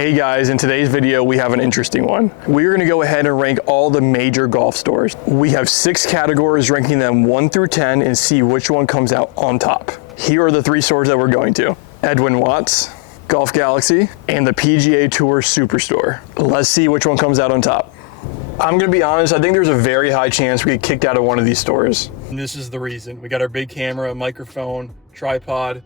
Hey guys, in today's video we have an interesting one. We're going to go ahead and rank all the major golf stores. We have 6 categories, ranking them 1 through 10 and see which one comes out on top. Here are the 3 stores that we're going to: Edwin Watts, Golf Galaxy, and the PGA Tour Superstore. Let's see which one comes out on top. I'm going to be honest, I think there's a very high chance we get kicked out of one of these stores. And this is the reason. We got our big camera, microphone, tripod.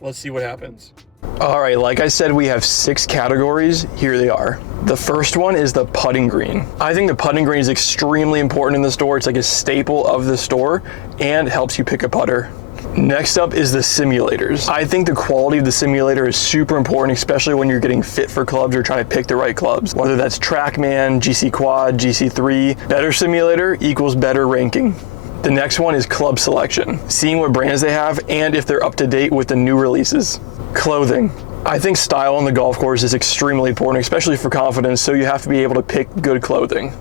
Let's see what happens. All right, like I said, we have 6 categories. Here they are. The first one is the putting green. I think the putting green is extremely important in the store. It's like a staple of the store and helps you pick a putter. Next up is the simulators. I think the quality of the simulator is super important, especially when you're getting fit for clubs or trying to pick the right clubs. Whether that's TrackMan, GC Quad, GC3, better simulator equals better ranking. The next one is club selection, seeing what brands they have and if they're up to date with the new releases. Clothing. I think style on the golf course is extremely important, especially for confidence, so you have to be able to pick good clothing.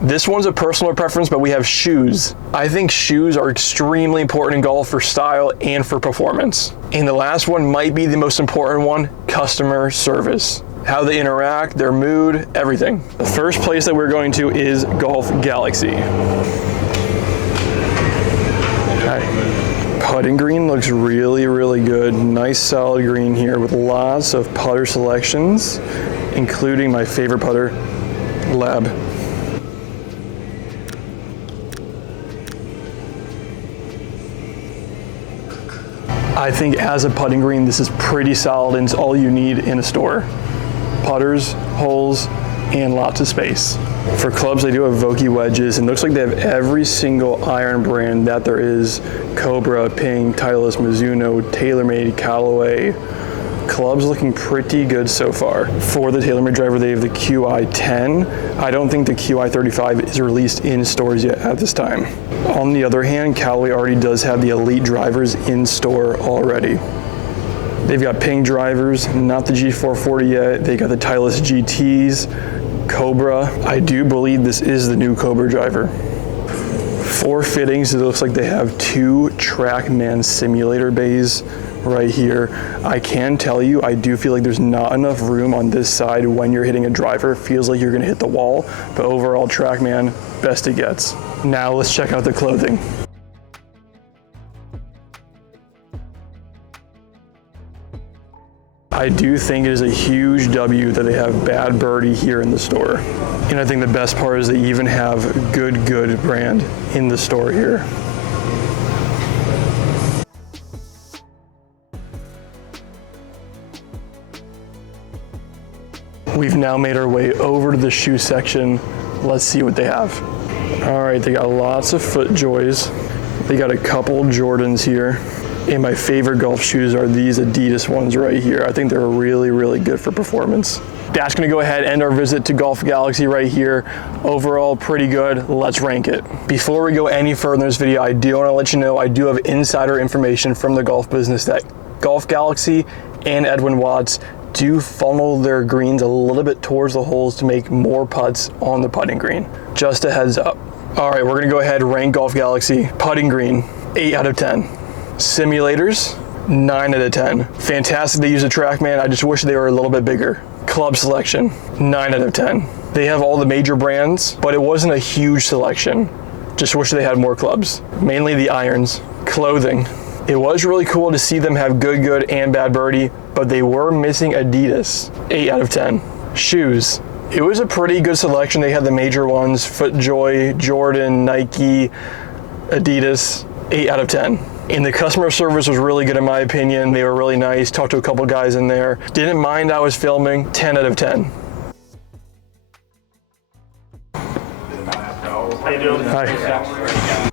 This one's a personal preference, but we have shoes. I think shoes are extremely important in golf for style and for performance. And the last one might be the most important one: customer service. How they interact, their mood, everything. The first place that we're going to is Golf Galaxy. Putting green looks really, really good. Nice solid green here with lots of putter selections, including my favorite putter, Lab. I think as a putting green, this is pretty solid and it's all you need in a store. Putters, holes, and lots of space. For clubs, they do have Vokey wedges, and it looks like they have every single iron brand that there is: Cobra, Ping, Titleist, Mizuno, TaylorMade, Callaway. Clubs looking pretty good so far. For the TaylorMade driver, they have the QI10. I don't think the QI35 is released in stores yet at this time. On the other hand, Callaway already does have the Elite drivers in store already. They've got Ping drivers, not the G440 yet. They got the Titleist GTs, Cobra. I do believe this is the new Cobra driver. For fittings, it looks like they have 2 TrackMan simulator bays right here. I can tell you, I do feel like there's not enough room on this side when you're hitting a driver. It feels like you're gonna hit the wall, but overall TrackMan, best it gets. Now let's check out the clothing. I do think it is a huge W that they have Bad Birdie here in the store. And I think the best part is they even have good brand in the store here. We've now made our way over to the shoe section. Let's see what they have. All right, they got lots of FootJoys. They got a couple Jordans here. And my favorite golf shoes are these Adidas ones right here. I think they're really, really good for performance. That's gonna go ahead and end our visit to Golf Galaxy right here. Overall, pretty good. Let's rank it. Before we go any further in this video, I do wanna let you know I do have insider information from the golf business that Golf Galaxy and Edwin Watts do funnel their greens a little bit towards the holes to make more putts on the putting green. Just a heads up. All right, we're gonna go ahead and rank Golf Galaxy. Putting green, 8 out of 10. Simulators, 9 out of 10. Fantastic, they use a TrackMan. I just wish they were a little bit bigger. Club selection, 9 out of 10. They have all the major brands, but it wasn't a huge selection. Just wish they had more clubs. Mainly the irons. Clothing. It was really cool to see them have good and Bad Birdie, but they were missing Adidas. 8 out of 10. Shoes. It was a pretty good selection. They had the major ones: FootJoy, Jordan, Nike, Adidas. 8 out of 10. And the customer service was really good in my opinion. They were really nice. Talked to a couple guys in there. Didn't mind I was filming. 10 out of 10. How you doing? Hi.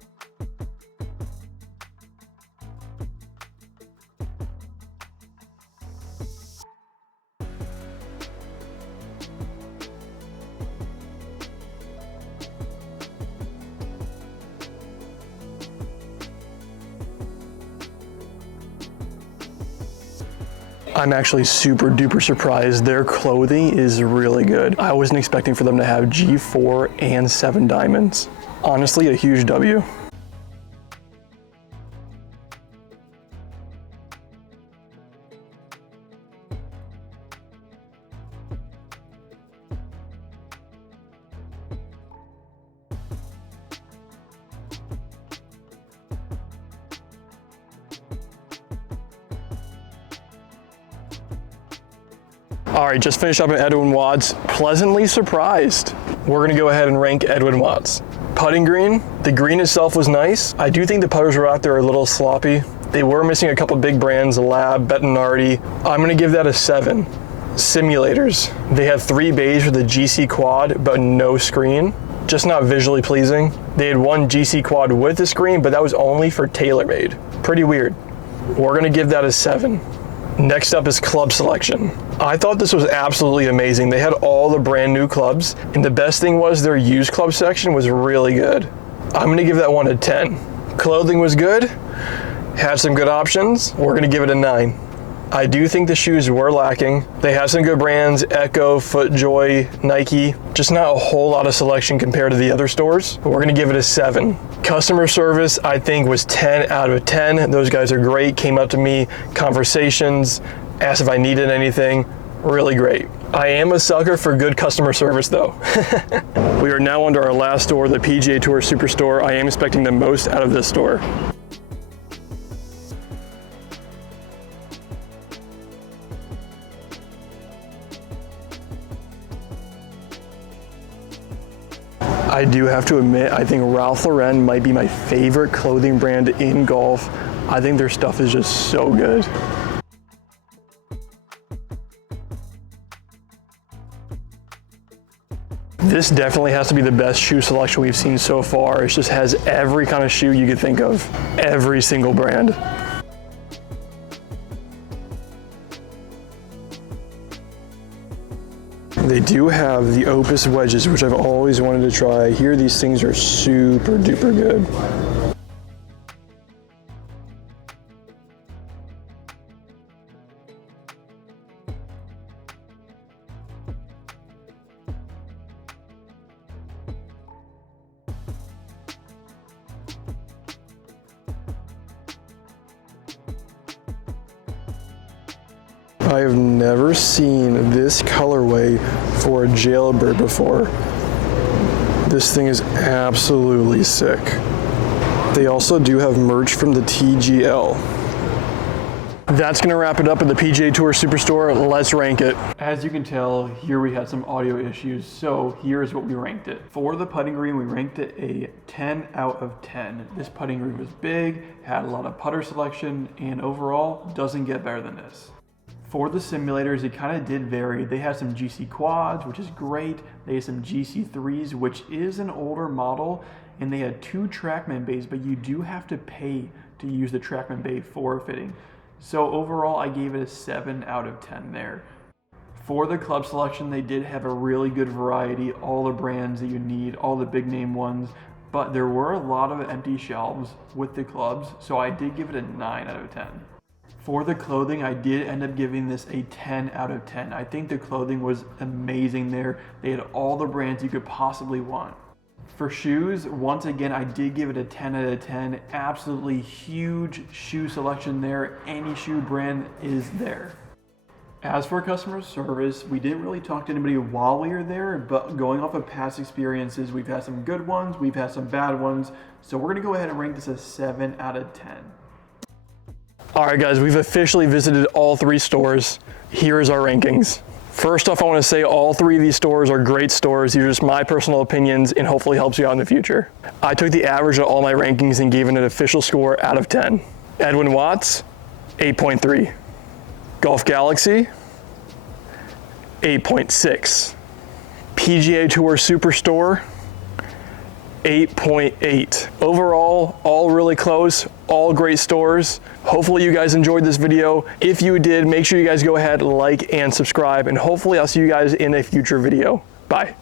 I'm actually super duper surprised. Their clothing is really good. I wasn't expecting for them to have G4 and 7 diamonds. Honestly, a huge W. All right, just finished up at Edwin Watts. Pleasantly surprised. We're gonna go ahead and rank Edwin Watts. Putting green, the green itself was nice. I do think the putters were out there a little sloppy. They were missing a couple big brands, Lab, Bettinardi. I'm gonna give that a 7. Simulators. They had 3 bays for the GC quad, but no screen. Just not visually pleasing. They had 1 GC quad with the screen, but that was only for TaylorMade. Pretty weird. We're gonna give that a 7. Next up is club selection. I thought this was absolutely amazing. They had all the brand new clubs, and the best thing was their used club section was really good. I'm gonna give that one a 10. Clothing was good, had some good options. We're gonna give it a 9. I do think the shoes were lacking. They have some good brands, Echo, FootJoy, Nike, just not a whole lot of selection compared to the other stores. We're gonna give it a 7. Customer service, I think, was 10 out of 10. Those guys are great, came up to me, conversations, asked if I needed anything, really great. I am a sucker for good customer service though. We are now onto our last store, the PGA Tour Superstore. I am expecting the most out of this store. I do have to admit, I think Ralph Lauren might be my favorite clothing brand in golf. I think their stuff is just so good. This definitely has to be the best shoe selection we've seen so far. It just has every kind of shoe you could think of, every single brand. They do have the Opus wedges, which I've always wanted to try. I hear these things are super duper good. I have never seen this colorway for a jailbird before. This thing is absolutely sick. They also do have merch from the TGL. That's gonna wrap it up at the PGA Tour Superstore. Let's rank it. As you can tell, here we had some audio issues, so here's what we ranked it. For the putting green, we ranked it a 10 out of 10. This putting green was big, had a lot of putter selection, and overall, doesn't get better than this. For the simulators, it kind of did vary. They had some GC quads, which is great. They had some GC3s, which is an older model, and they had 2 TrackMan bays, but you do have to pay to use the TrackMan bay for fitting. So overall, I gave it a 7 out of 10 there. For the club selection, they did have a really good variety, all the brands that you need, all the big name ones, but there were a lot of empty shelves with the clubs, so I did give it a 9 out of 10. For the clothing, I did end up giving this a 10 out of 10. I think the clothing was amazing there. They had all the brands you could possibly want. For shoes, once again, I did give it a 10 out of 10. Absolutely huge shoe selection there. Any shoe brand is there. As for customer service, we didn't really talk to anybody while we were there, but going off of past experiences, we've had some good ones, we've had some bad ones. So we're gonna go ahead and rank this a 7 out of 10. All right, guys, we've officially visited all 3 stores. Here's our rankings. First off, I want to say all 3 of these stores are great stores. These are just my personal opinions and hopefully helps you out in the future. I took the average of all my rankings and gave it an official score out of 10. Edwin Watts, 8.3. Golf Galaxy, 8.6. PGA Tour Superstore, 8.8. Overall, all really close, all great stores. Hopefully you guys enjoyed this video. If you did, make sure you guys go ahead, like, and subscribe, and hopefully I'll see you guys in a future video. Bye.